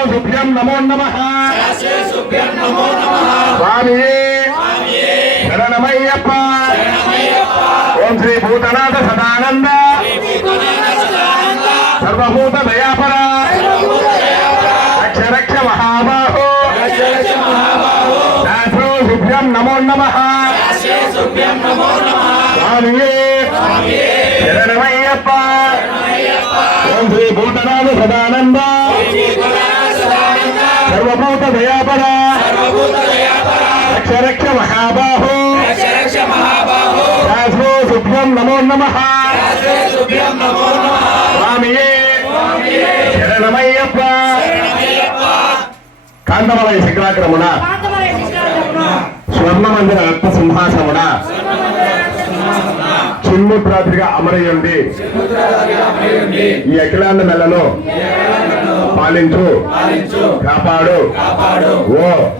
శాస్త్రోభ్యం నమో నమ. స్వామియే. శరణమయ్యప్ప. ఓం శ్రీ భూతనాథ సదానంద. సర్వభూత దయాపర. రక్ష రక్ష మహాబాహో. శాస్త్రోభ్యం నమో నమ. స్వామియే. శరణమయ్యప్ప. రక్ష రక్ష మహాబాహో శాస్త్రోభ్యం నమో నమ. స్వామియే. శరణమయ్యప్ప. కాంతమలయ శిఖరాక్రమున స్వర్ణ మందిర రత్న సింహాసమున చిన్ముద్రాద్రిగా అమరయ్యండి ఈ అఖిలాండ మెల్లను పాలించు. కాపాడు.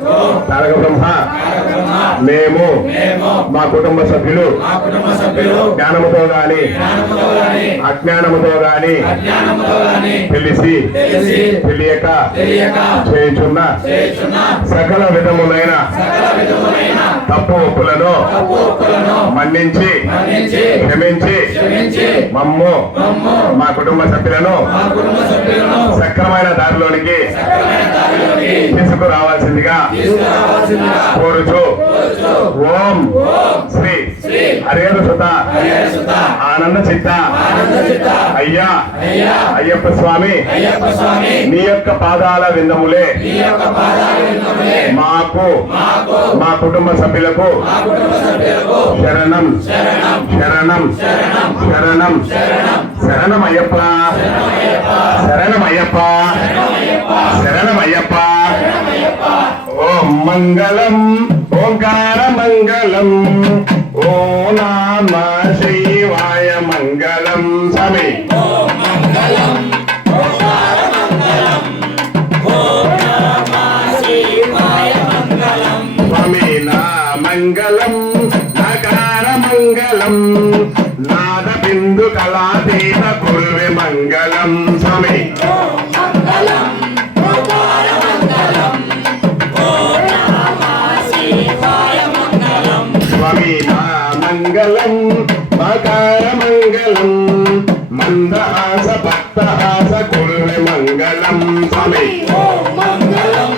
ఓ. తారక బ్రహ్మ మేము. మా కుటుంబ సభ్యులు. జ్ఞానముతో గాని. అజ్ఞానముతో గాని. తెలిసి. తెలియక. చేయుచున్న. సకల విధములైన తప్పు ఒప్పులను. మన్నించి. క్షమించి. మమ్ము. మా కుటుంబ సభ్యులను. సక్రమైన దారిలోనికి తీసుకురావాల్సిందిగా కోరుచు. ఓం శ్రీ హరిహర సుత ఆనంద చిత్త అయ్యా. అయ్యప్ప స్వామి. నీ యొక్క పాదాల విందములే. మాకు. మా కుటుంబ సభ్యులకు. శరణం. శరణం. శరణం. శరణం. అయ్యప్ప. శరణం అయ్యప్ప శరణం అయ్యప్ప ఓం మంగళం ఓంకార మంగళం ఓ నామ శివాయ మంగళం స్వామి స్వామి నా మంగళం నకార మంగళం నాద బిందు కళాతీత కురువే మంగళం స్వామి. స్వామి మా మంగళం మకార మంగళం మందహాస భక్తహాస కురువే మంగళం స్వామి. మంగళం